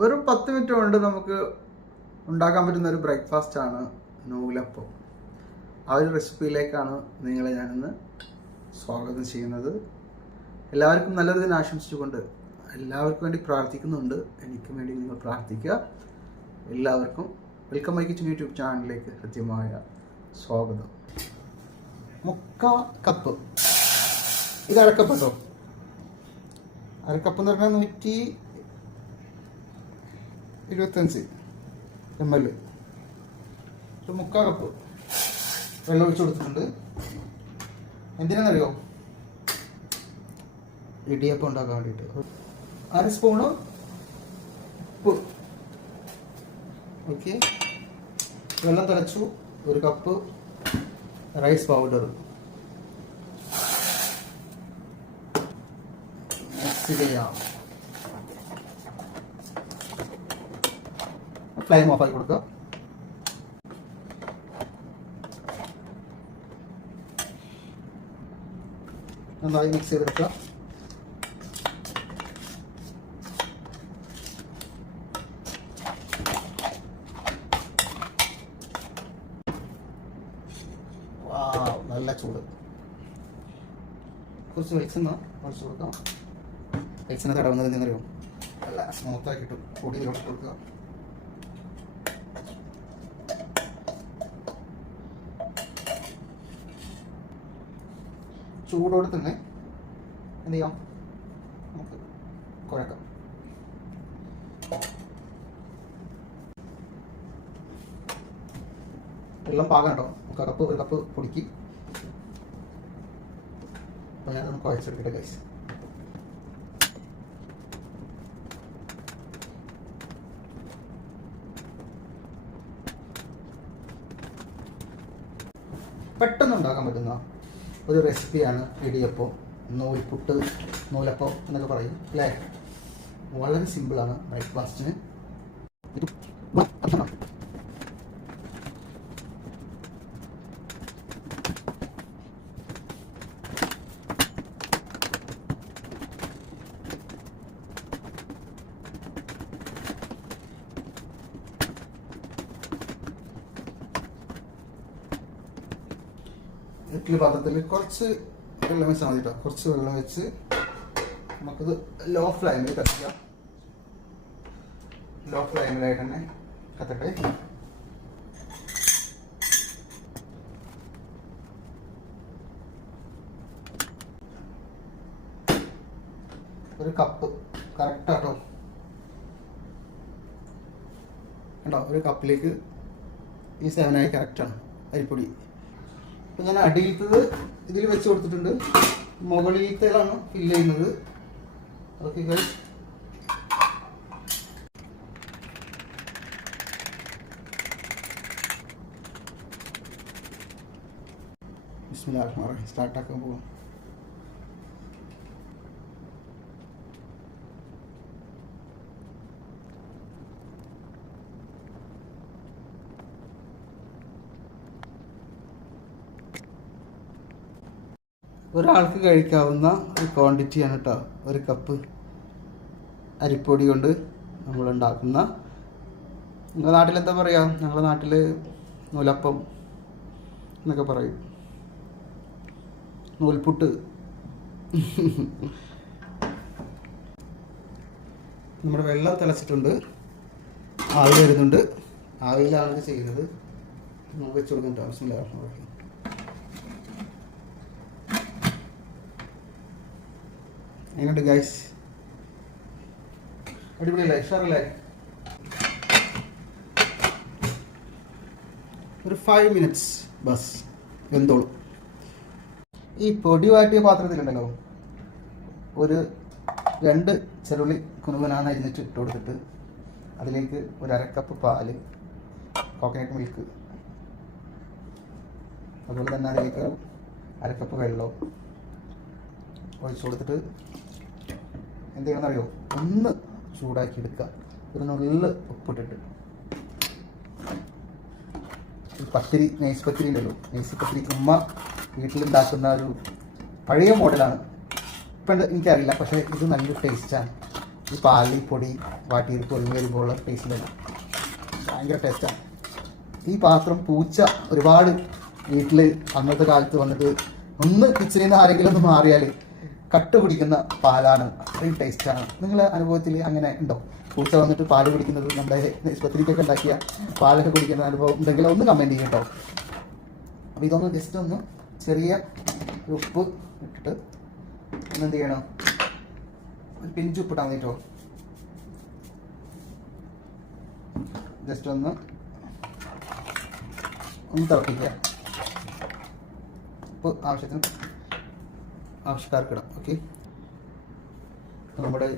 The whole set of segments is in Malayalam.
ഒരു 10 മിനിറ്റ് കൊണ്ട് നമുക്ക് ഉണ്ടാക്കാൻ പറ്റുന്ന ഒരു ബ്രേക്ക്ഫാസ്റ്റാണ് നൂലപ്പം. ആ ഒരു റെസിപ്പിയിലേക്കാണ് നിങ്ങളെ ഞാനിന്ന് സ്വാഗതം ചെയ്യുന്നത്. എല്ലാവർക്കും നല്ലൊരു ദിനം ആശംസിച്ചുകൊണ്ട് എല്ലാവർക്കും വേണ്ടി പ്രാർത്ഥിക്കുന്നുണ്ട്. എനിക്കും വേണ്ടി നിങ്ങൾ പ്രാർത്ഥിക്കുക. എല്ലാവർക്കും വെൽക്കം മൈ കിച്ചൻ യൂട്യൂബ് ചാനലിലേക്ക് ഹൃദ്യമായ സ്വാഗതം. 3/4 കപ്പ്, ഇത് അരക്കപ്പ് കേട്ടോ. അരക്കപ്പ് എന്ന് പറഞ്ഞാൽ 125 ml. 3/4 കപ്പ് വെള്ളം ഒഴിച്ച് കൊടുത്തിട്ടുണ്ട്. എന്തിനാണെന്നറിയോ? ഇടിയപ്പം ഉണ്ടാക്കാൻ വേണ്ടിയിട്ട്. 1/2 സ്പൂണ് ഉപ്പ്. ഓക്കെ, വെള്ളം തിളച്ചു. 1 കപ്പ് റൈസ് പൗഡർ മിക്സ് ചെയ്യാം. ഫ്ലെയിം ഓഫ് ആക്കി കൊടുക്കുക. നന്നായി മിക്സ് ചെയ്തെടുക്കുക. നല്ല ചൂട്. കുറച്ച് വെളിച്ചെണ്ണ ഒഴിച്ച് കൊടുക്കാം. വെളിച്ചെണ്ണ തടവുന്നത് എന്തെന്നറിയോ? നല്ല സ്മൂത്താക്കിയിട്ട് പൊടിയിലോട്ട് കൊടുക്കുക. ചൂടോടെ തന്നെ എന്ത് ചെയ്യാം? നമുക്ക് കുഴക്കാം. വെള്ളം പാകം കേട്ടോ. 1 കപ്പ് പൊടിക്ക്. അപ്പോൾ ഞാനൊന്ന് കുഴച്ചെടുക്കട്ടെ ഗൈസ്. പെട്ടെന്ന് ഉണ്ടാക്കാൻ പറ്റുന്ന ഒരു റെസിപ്പിയാണ് ഇടിയപ്പം, നൂൽപുട്ട്, നൂലപ്പം എന്നൊക്കെ പറയും അല്ലേ. വളരെ സിമ്പിളാണ് ബ്രേക്ക്ഫാസ്റ്റിന്. ഇഡ്ഡലി പാത്രത്തിൽ കുറച്ച് വെള്ളം വെച്ചാൽ മതി കേട്ടോ. കുറച്ച് വെള്ളം വെച്ച് നമുക്കത് ലോ ഫ്ലെയിമിൽ കത്തിക്കാം. ലോ ഫ്ലെയിമിലായിട്ട് തന്നെ കത്തട്ടെ. ഒരു കപ്പ് കറക്റ്റാട്ടോ ഉണ്ടോ? ഒരു കപ്പിലേക്ക് ഈ 7 കറക്റ്റാണ് അരിപ്പൊടി. ഇപ്പം ഞാൻ അടിയിലത്തത് ഇതിൽ വെച്ച് കൊടുത്തിട്ടുണ്ട്. മുകളിലത്തേലാണ് ഫില്ല് ചെയ്യുന്നത്. ഓക്കെ ഗൈസ്, ബിസ്മില്ലാഹിർ റഹ്മാനിർ റഹീം സ്റ്റാർട്ടാക്കാൻ പോകാം. ഒരാൾക്ക് കഴിക്കാവുന്ന ഒരു ക്വാണ്ടിറ്റിയാണ് കേട്ടോ 1 കപ്പ് അരിപ്പൊടി കൊണ്ട് നമ്മൾ ഉണ്ടാക്കുന്ന. നിങ്ങളുടെ നാട്ടിൽ എന്താ പറയുക? ഞങ്ങളുടെ നാട്ടിൽ നൂലപ്പം എന്നൊക്കെ പറയും, നൂൽപുട്ട്. നമ്മുടെ വെള്ളം തിളച്ചിട്ടുണ്ട്, ആവി വരുന്നുണ്ട്. ആവിയിലാണ് ഇത് ചെയ്യുന്നത്. നമുക്ക് വെച്ച് കൊടുക്കുന്നുണ്ട്. ബിസ്മില്ലാഹിർ റഹ്മാനിർ റഹീം. എങ്ങനെയുണ്ട് ഗൈസ്? അടിപൊളിയല്ലേ? ഉഷാറല്ലേ? ഒരു 5 മിനിറ്റ്സ് ബസ് വെന്തോളും. ഈ പൊടി വാട്ടിയ പാത്രത്തിലുണ്ടല്ലോ, ഒരു 2 ചെറുള്ളി കുനുകുനാന്ന് അരിഞ്ഞിട്ട് ഇട്ട് കൊടുത്തിട്ട് അതിലേക്ക് 1/2 കപ്പ് പാല്, കോക്കനട്ട് മിൽക്ക്, അതുപോലെ തന്നെ അതിലേക്ക് 1/2 കപ്പ് വെള്ളം ഒഴിച്ചു കൊടുത്തിട്ട് എന്ത് ചെയ്യണമെന്നറിയോ? ഒന്ന് ചൂടാക്കി എടുക്കുക. ഒരു നുള്ളിൽ ഉപ്പിട്ടിട്ട്. പത്തിരി, നൈസ് പത്തിരി ഉണ്ടല്ലോ, നൈസ് പത്തിരി ഉമ്മ വീട്ടിലുണ്ടാക്കുന്ന ഒരു പഴയ മോഡലാണ്. ഇപ്പം എനിക്കറിയില്ല, പക്ഷേ ഇത് നല്ല ടേസ്റ്റാണ്. ഈ പാലിൽ പൊടി വാട്ടിയത് പൊടിഞ്ഞ് വരുമ്പോഴുള്ള ടേസ്റ്റിലാണ് ഭയങ്കര ടേസ്റ്റാണ്. ഈ പാത്രം പൂച്ച ഒരുപാട് വീട്ടിൽ അന്നത്തെ കാലത്ത് വന്നിട്ട് ഒന്ന് കിച്ചണിൽ നിന്ന് ആരെങ്കിലും ഒന്ന് മാറിയാൽ കട്ട് പിടിക്കുന്ന പാലാണ്. അത്രയും ടേസ്റ്റാണ്. നിങ്ങളുടെ അനുഭവത്തിൽ അങ്ങനെ ഉണ്ടോ? പൂച്ച വന്നിട്ട് പാല് കുടിക്കുന്നത്, നമ്മുടെ പത്തിരിക്കൊക്കെ ഉണ്ടാക്കിയ പാലൊക്കെ കുടിക്കുന്ന അനുഭവം ഉണ്ടെങ്കിൽ ഒന്ന് കമൻറ്റ് ചെയ്യും കേട്ടോ. അപ്പോൾ ഇതൊന്ന് ജസ്റ്റ് ഒന്ന് ചെറിയ ഉപ്പ് ഇട്ടിട്ട് എന്ത് ചെയ്യണം, ഒരു പിഞ്ച് ഉപ്പിട്ടാൽ മതി കേട്ടോ. ജസ്റ്റ് ഒന്ന് തിളപ്പിക്കുക. ഉപ്പ് ആവശ്യക്കാർക്ക് ഇടാം. ഓക്കെ, നമ്മുടെ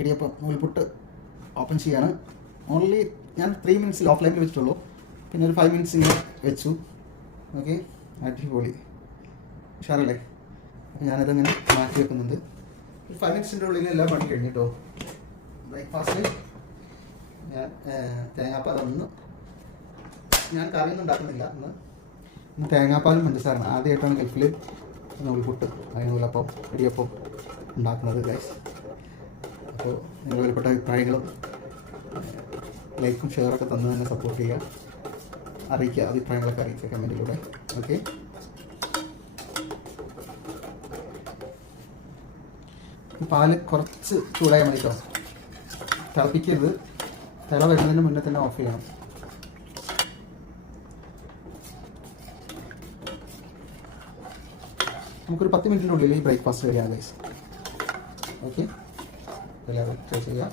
ഇടിയപ്പം നൂൽപുട്ട് ഓപ്പൺ ചെയ്യാണ്. ഓൺലി ഞാൻ 3 മിനിറ്റ്സിൽ ഓഫ് ലൈനിൽ വെച്ചിട്ടുള്ളൂ. പിന്നെ ഒരു 5 മിനിറ്റ്സ് ഇങ്ങനെ വെച്ചു. ഓക്കെ, അടിപൊളി ഉഷാറല്ലേ? അപ്പോൾ ഞാനതങ്ങനെ മാറ്റി വെക്കുന്നുണ്ട്. 5 മിനിറ്റ്സിൻ്റെ ഉള്ളിൽ എല്ലാം പണി കഴിഞ്ഞിട്ടോ. ബ്രേക്ക്ഫാസ്റ്റ് ഞാൻ തേങ്ങാപ്പാലൊന്നും ഞാൻ കറിയൊന്നും ഉണ്ടാക്കുന്നില്ല. ഇന്ന് തേങ്ങാപ്പാലും പഞ്ചസാരമാണ്. ആദ്യമായിട്ടാണ് ഗൾഫിൽ നൂൽപുട്ട് നൂലപ്പം ഇടിയപ്പം ഉണ്ടാക്കുന്നത് ഗൈസ്. അപ്പോൾ നിങ്ങൾ വിലപ്പെട്ട അഭിപ്രായങ്ങളും ലൈക്കും ഷെയറൊക്കെ തന്ന് തന്നെ സപ്പോർട്ട് ചെയ്യുക, അറിയിക്കുക, അഭിപ്രായങ്ങളൊക്കെ അറിയിക്കുക കമൻറ്റിലൂടെ. ഓക്കെ, പാല് കുറച്ച് ചൂടായാൽ മതി കേട്ടോ. തിളപ്പിക്കരുത്. തിള വരുന്നതിന് മുന്നേ തന്നെ ഓഫ് ചെയ്യണം. നമുക്കൊരു 10 മിനിറ്റിൻ്റെ ഉള്ളിൽ ഈ ബ്രേക്ക്ഫാസ്റ്റ് വരികയാണ് ഗൈസ്. ഓക്കെ, എല്ലാവരും ട്രൈ ചെയ്യുക.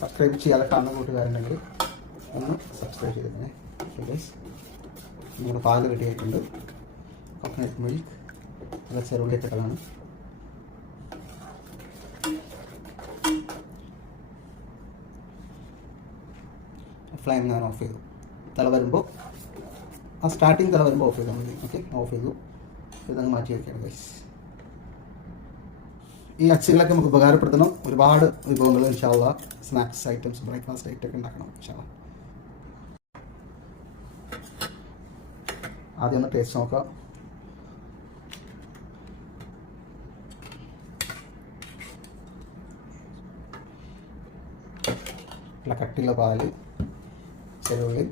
സബ്സ്ക്രൈബ് ചെയ്യാതെ കാണുന്ന കൂട്ടുകാരുണ്ടെങ്കിൽ ഒന്ന് സബ്സ്ക്രൈബ് ചെയ്തേ. ഓക്കെ ഗൈസ്, നമ്മുടെ പാല് റെഡി ആയിട്ടുണ്ട്. കോക്കനട്ട് മിൽക്ക് നല്ല ചെറുള്ളിയൊക്കെയാണ്. ഫ്ലെയിം ഞാൻ ഓഫ് ചെയ്തു. തല വരുമ്പോൾ ആ സ്റ്റാർട്ടിങ് തല വരുമ്പോൾ ഓഫ് ചെയ്താൽ മതി. ഓക്കെ, ഓഫ് ചെയ്തു. ഇതങ്ങ് മാറ്റി വയ്ക്കുകയാണ് ഗൈസ്. ഈ അച്ചുകളൊക്കെ നമുക്ക് ഉപകാരപ്പെടുത്തണം. ഒരുപാട് വിഭവങ്ങൾ ഇൻഷാ അല്ലാഹ് സ്നാക്സ് ഐറ്റംസ് ബ്രേക്ക്ഫാസ്റ്റ് ഐറ്റമൊക്കെ ഉണ്ടാക്കണം ഇൻഷാ അല്ലാഹ്. ആദ്യം ഒന്ന് ടേസ്റ്റ് നോക്കാം. നല്ല കട്ടിയുള്ള പാല്, ചെറുള്ളി,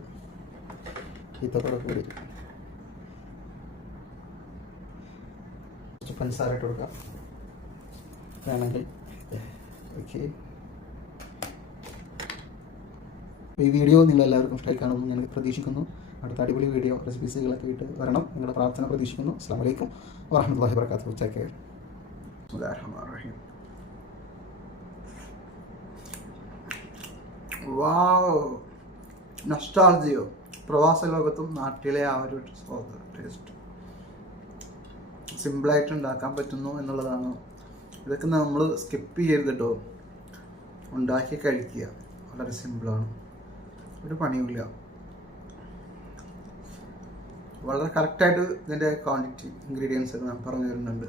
ഈത്തപ്പഴം കൂടി കുറച്ച് പഞ്ചസാര ഇട്ട് കൊടുക്കാം വേണമെങ്കിൽ. ഓക്കെ, ഈ വീഡിയോ നിങ്ങളെല്ലാവർക്കും ഇഷ്ടമായി കാണുമെന്ന് ഞാൻ പ്രതീക്ഷിക്കുന്നു. അടുത്ത അടിപൊളി വീഡിയോ റെസിപ്പീസുകളൊക്കെ ആയിട്ട് വരണം. നിങ്ങളുടെ പ്രാർത്ഥന പ്രതീക്ഷിക്കുന്നു. അസ്സലാമു അലൈക്കും വറഹ്മത്തുള്ളാഹി വബറകാതുഹു. ഉച്ചയ്ക്ക് നൊസ്റ്റാൾജിയോ, പ്രവാസ ലോകത്തും നാട്ടിലെ ആ ഒരു ടേസ്റ്റ് സിമ്പിളായിട്ട് ഉണ്ടാക്കാൻ പറ്റുന്നു എന്നുള്ളതാണ്. ഇതൊക്കെ നമ്മൾ സ്കിപ്പ് ചെയ്യരുത് കേട്ടോ. ഉണ്ടാക്കി കഴിക്കുക, വളരെ സിമ്പിളാണ്, ഒരു പണിയുമില്ല. വളരെ കറക്റ്റായിട്ട് ഇതിൻ്റെ ക്വാണ്ടിറ്റി ഇൻഗ്രീഡിയൻസ് ഒക്കെ ഞാൻ പറഞ്ഞു തരുന്നുണ്ട്.